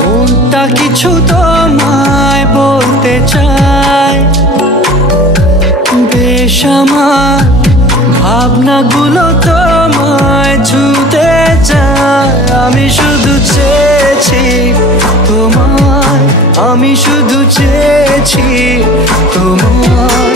মনটা কিছু তোমায় বলতে চায়। বেশ আমার ভাবনাগুলো তোমায় ছুতে চায়। আমি শুধু চেয়েছি তোমায়, আমি শুধু চেয়েছি তোমায়।